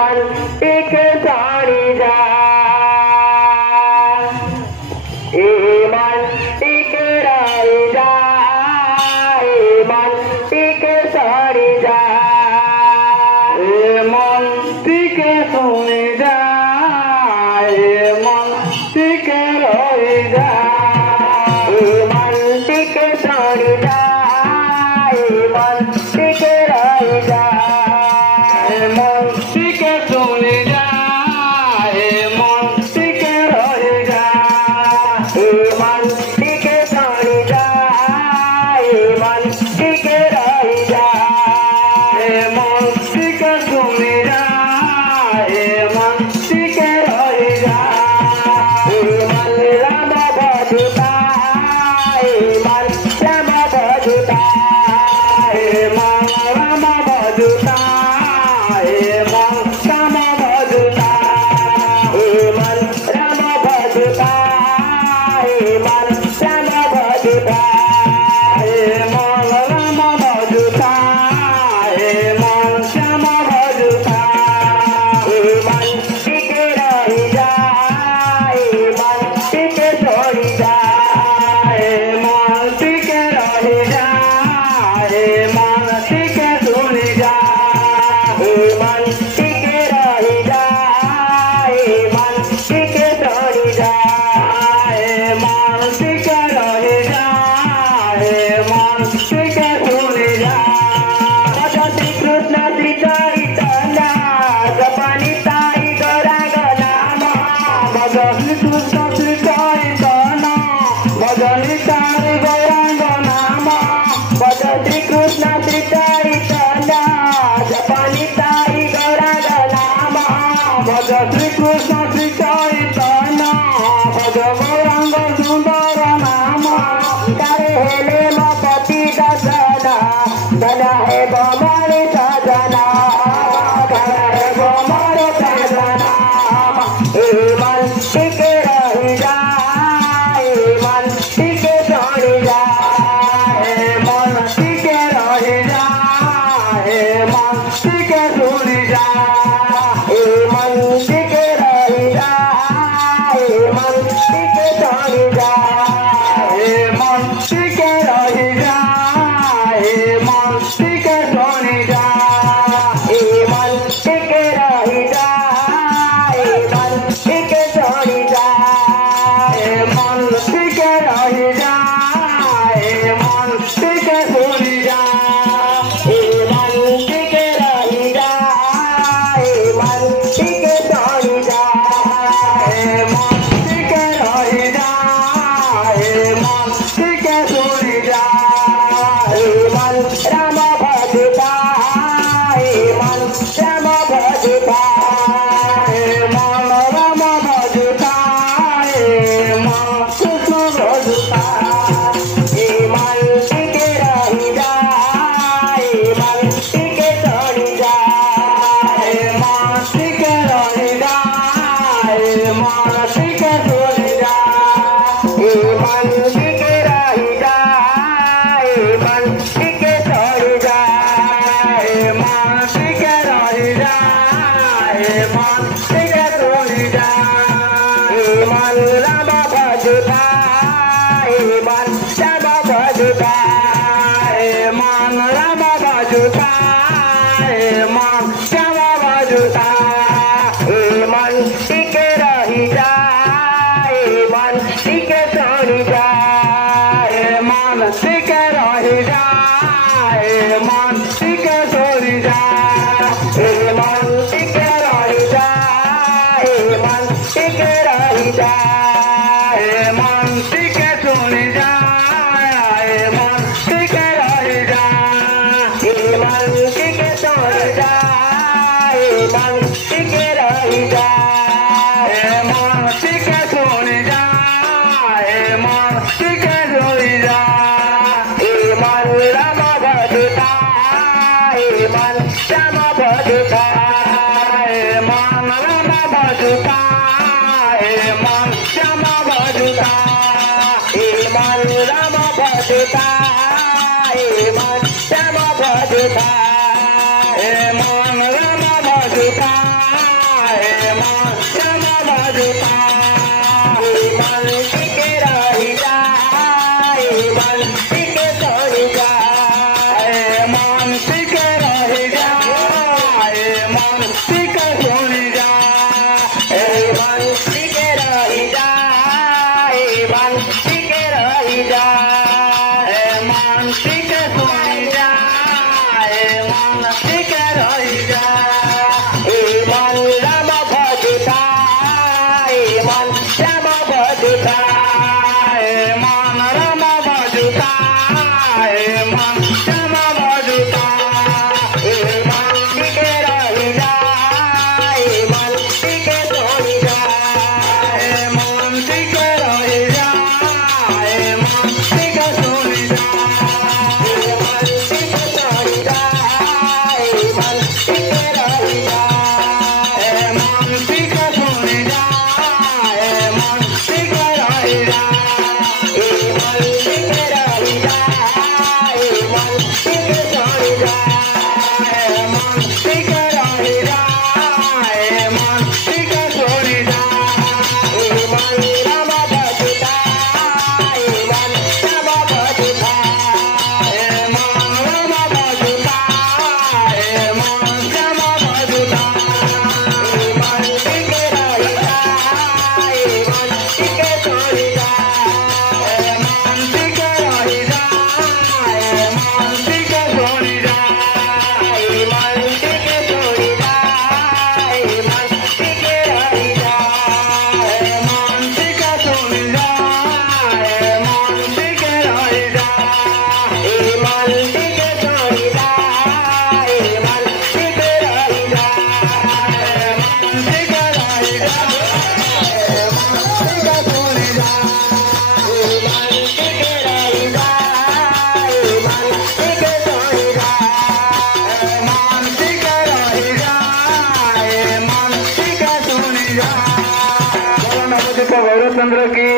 मन टिके साड़ी जा मन टिके रही जा मन टिके साड़ी जा मन टिके सुनी जा मन टिके रही जा मन टिके साड़ी जा मन टिके रही जा मन टिके सुनी जा मन टिके रही जा मन टिके साड़ी जा मन टिके रही जा मन टिके सुनी जा मन टिके रही जा मन राम भजता मन राम भजता मन राम भजता मन श्याम भजता मन राम भजता मन श्याम भजता मन राम भजता मन श्याम भजता मन टिके रही जा मन टिके छोड़ी जा मन टिके रही जा मन टिके सुनी जा मन टिके रही जा मन टिके छोड़ी जा मन टिके रही जा मन टिके सुनी जा श्री कृष्ण श्री चैतन्य जपनी ताई गौरांग नाम भजनी कृष्ण श्री चैतन्य भजनी ताई गौरांग नाम भज श्री कृष्ण श्री चैतन्य जपनी ताई गौरांग नाम भज श्री कृष्ण श्री चैतन्य भज गौरांग सुंदर नाम करे हेले मपति दसना धन है बमणि सजना धन है बमणि सजना मन टिके रही जा मन टिके छोड़ी जा मन टिके रही जा मन टिके सुनी जा मन टिके रही जा मन टिके छोड़ी जा मन टिके रही जा मन टिके सुनी जा मन टिके रही जा मन टिके छोड़ी जा मन टिके रही जा मन टिके सुनी जा मन टिके रही जा मन टिके छोड़ी जा मन टिके रही जा मन टिके सुनी जा मन राम भजता मन श्याम भजता मन राम भजता मन कृष्ण भजता मन टिके रही जा मन टिके छोड़ी जा मन टिके रही जा मन टिके सुनी जा मन टिके रही जा मन टिके छोड़ी जा मन टिके रही जा मन टिके सुनी जा मन राम भजता मन श्याम भजता मन राम भजता मन श्याम भजता मन टिके रही जा मन टिके छोड़ी जा मन टिके रही जा मन टिके छोड़ी जा मन टिके रही जा मन टिके रही जा मन टिके सुनी जा मन टिके रही जा मन टिके छोड़ी जा मन बाजुता मन श्यामा बाजुता मन टिके रही जाए मन टिके छोड़ी जाए मन टिके रही जाए मन टिके छोड़ी जाए मन टिके रही जाए मन टिके रही जाए मन टिके छोड़ी जाए मन टिके रही जाए मन राम भजता मन श्याम भजता मन राम बाजुता मन श्यामा बाजुता मन टिके रही जाए मन टिके छोड़ी जाए मन टिके रही जाए मन टिके छोड़ी जाए मन टिके छोड़ी जाए मन टिके रही जाए मन टिके छोड़ी जाए मन टिके रही जाए मन टिके रही जाए मन टिके छोड़ी जाए मन टिके रही जाए मन टिके छोड़ी जाए मन राम भजता मन श्याम भजता मन राम बाजुता मन श्यामा बाजुता मन टिके रही जाए मन टिके छोड़ी जाए मन टिके रही जाए मन टिके छोड़ी जाए मन टिके छोड़ी जाए मन टिके रही जाए मन टिके छोड़ी जाए मन टिके रही जाए मन टिके छोड़ी जाए मन टिके रही जाए मन टिके रही जाए मन टिके छोड़ी जाए मन टिके रही जाए मन टिके छोड़ी जाए मन टिके रही जाए मन टिके छोड़ी जाए। बोलो नवदीप गौरचंद्र की